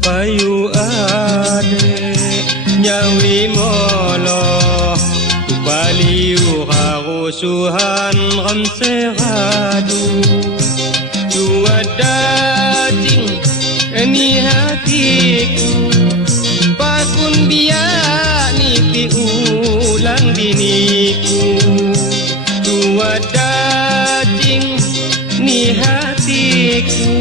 Payu ade nyawi molo baliu harusuhan ramse hadu dua dating ni hatiku pakun biak ni pi ulang diniku dua dating ni hatiku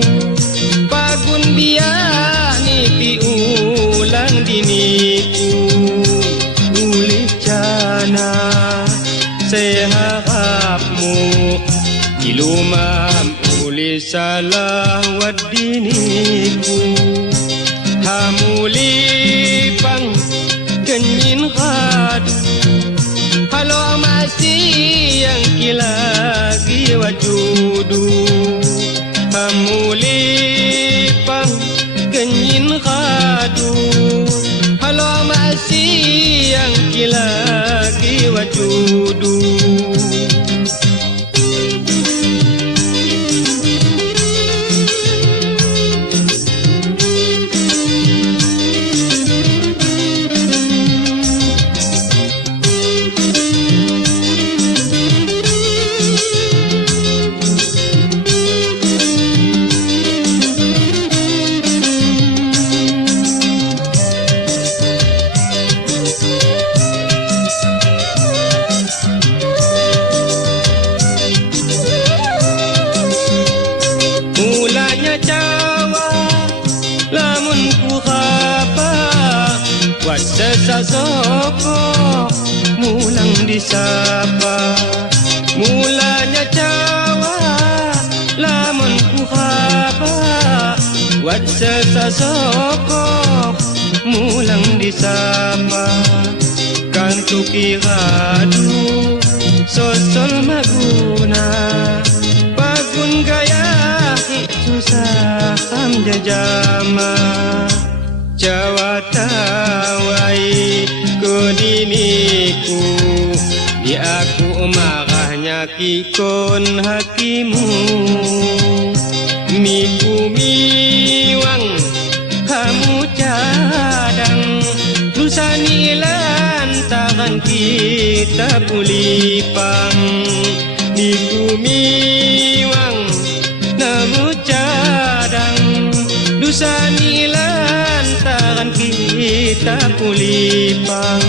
pakun biak pi ulang diniku ulih jana saya harapmu ilumam ulih salah wadiniku hamuli pang kenyin hadu halo masih yang kilagi wajudu hamuli pang kenyin kadu halo masih yang kilagi wajudu lamun ku khapa wasasa soko mulang disapa mulanya cawa lamun ku khapa wasasa soko mulang disapa kantu kiradu sosol maguna pagun gaya susah jajama Jawa tawai kudiniku di aku marahnya kikon hakimu miku miwang kamu cadang lusani lantaran kita pulipang miku miwang namu cadang dusani lantaran kita pulipang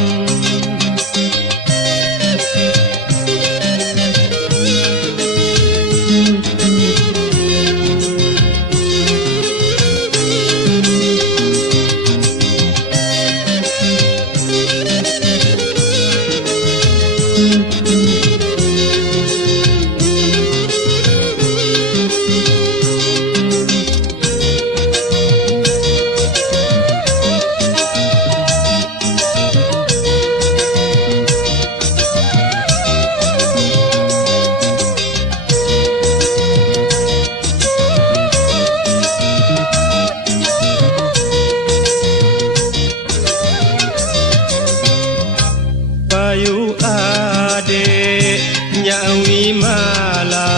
payu ade nyawi mala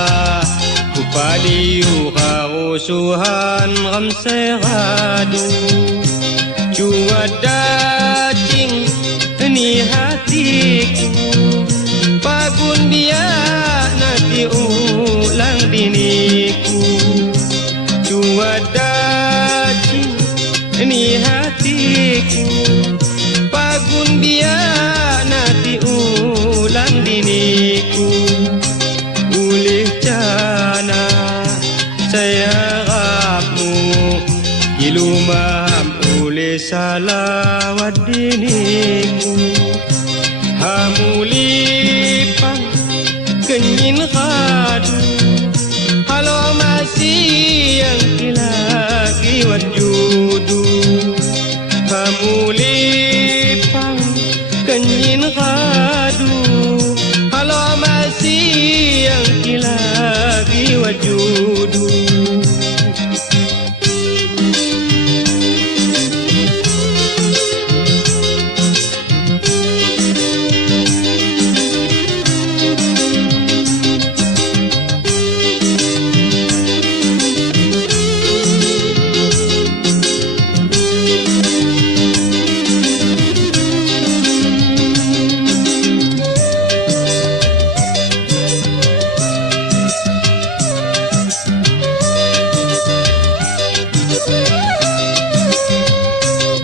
kupaliu harusuhan ramseradu jua dacing ni hatiku pagun biak nanti ulang diniku jua dacing ni hatiku pagun biak nanti ulang diniku ulih jana saya harapmu ilumam ulih salawat diniku hamulipang kenyin khadu halo masih yang kilagi wajudu hamulipang kenyin khadu halo masih yang kilagi wajudu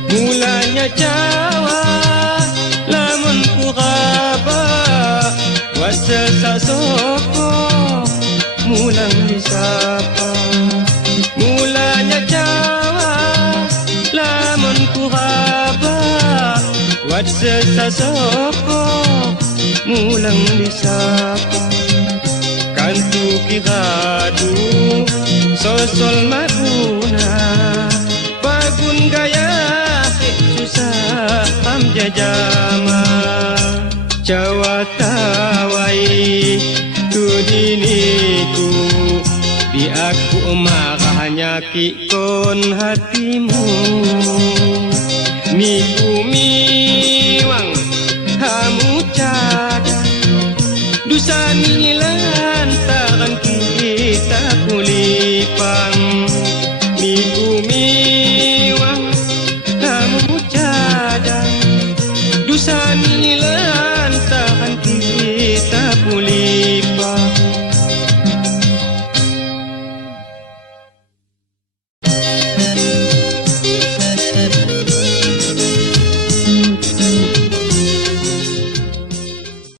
mulanya Jawa lamun ku gaba wasasa soko mulang disapa mulanya Jawa lamun ku gaba wasasa soko mulang disapa kantu kihadu sosol maduna bagun gaya susah jajama Jawa tawai tu diniku di aku makanya kikon hatimu